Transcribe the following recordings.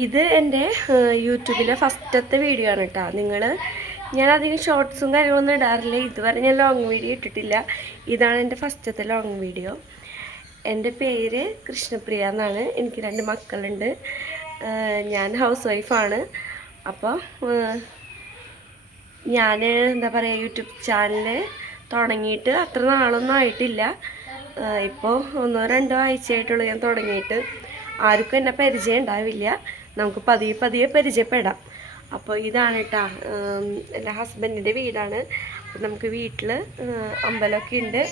ഇത് എൻ്റെ യൂട്യൂബിലെ ഫസ്റ്റത്തെ വീഡിയോ ആണ് കേട്ടോ. ഞാൻ അധികം ഷോർട്സും കാര്യങ്ങളൊന്നും ഇടാറില്ല. ഇതുവരെ ഞാൻ ലോങ് വീഡിയോ ഇട്ടിട്ടില്ല. ഇതാണ് എൻ്റെ ഫസ്റ്റത്തെ ലോങ് വീഡിയോ. എൻ്റെ പേര് കൃഷ്ണപ്രിയ എന്നാണ്. എനിക്ക് 2 മക്കളുണ്ട്. ഞാൻ ഹൗസ് വൈഫാണ്. അപ്പോൾ ഞാൻ എന്താ പറയുക, യൂട്യൂബ് ചാനൽ തുടങ്ങിയിട്ട് അത്ര നാളൊന്നും ആയിട്ടില്ല. ഇപ്പോൾ 1-2 ആഴ്ചയായിട്ടുള്ളൂ ഞാൻ തുടങ്ങിയിട്ട്. ആർക്കും എന്നെ പരിചയം ഉണ്ടാവില്ല. നമുക്ക് പതിയെ പരിചയപ്പെടാം. അപ്പോൾ ഇതാണ് കേട്ടോ എൻ്റെ ഹസ്ബൻഡിൻ്റെ വീടാണ്. അപ്പോൾ നമുക്ക് വീട്ടിൽ അമ്പലമൊക്കെ ഉണ്ട്.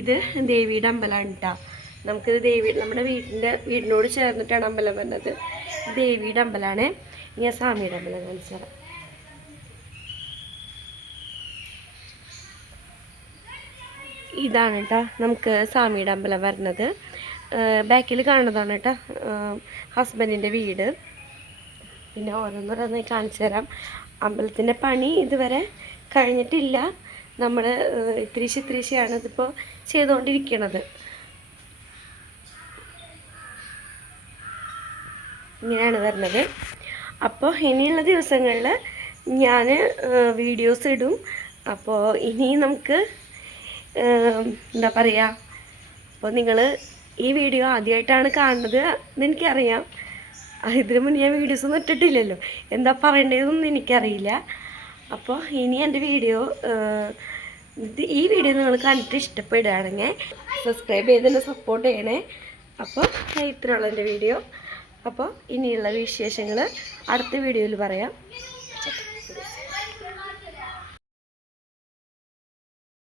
ഇത് ദേവിയുടെ അമ്പലമാണ് കേട്ടോ. നമുക്കിത് നമ്മുടെ വീടിനോട് ചേർന്നിട്ടാണ് അമ്പലം വരുന്നത്. ദേവിയുടെ അമ്പലമാണ്. ഞാൻ സ്വാമിയുടെ അമ്പലം കാണിച്ചു തരാം. ഇതാണ് കേട്ടോ നമുക്ക് സ്വാമിയുടെ അമ്പലം വരുന്നത്. ബാക്കിൽ കാണുന്നതാണ് കേട്ടോ ഹസ്ബൻഡിൻ്റെ വീട്. പിന്നെ ഓരോന്നോരോന്നായി കാണിച്ചു തരാം. അമ്പലത്തിൻ്റെ പണി ഇതുവരെ കഴിഞ്ഞിട്ടില്ല. നമ്മൾ ഇത്തിരിശയാണ് ഇതിപ്പോൾ ചെയ്തുകൊണ്ടിരിക്കുന്നത്. ഇങ്ങനെയാണ് വരുന്നത്. അപ്പോൾ ഇനിയുള്ള ദിവസങ്ങളിൽ ഞാൻ വീഡിയോസ് ഇടും. അപ്പോൾ ഇനി നമുക്ക് എന്താ പറയുക, അപ്പോൾ നിങ്ങൾ ഈ വീഡിയോ ആദ്യമായിട്ടാണ് കാണുന്നത് എന്നെനിക്കറിയാം. ഇതിനു മുന്നേ ഞാൻ വീഡിയോസൊന്നും ഇട്ടിട്ടില്ലല്ലോ. എന്താ പറയേണ്ടതെന്നൊന്നും എനിക്കറിയില്ല. അപ്പോൾ ഇനി എൻ്റെ ഈ വീഡിയോ നിങ്ങൾ കണ്ടിട്ട് ഇഷ്ടപ്പെടുകയാണെങ്കിൽ സബ്സ്ക്രൈബ് ചെയ്ത് തന്നെ സപ്പോർട്ട് ചെയ്യണേ. അപ്പോൾ ഇത്രയുള്ള എൻ്റെ വീഡിയോ. അപ്പോൾ ഇനിയുള്ള വിശേഷങ്ങൾ അടുത്ത വീഡിയോയിൽ പറയാം.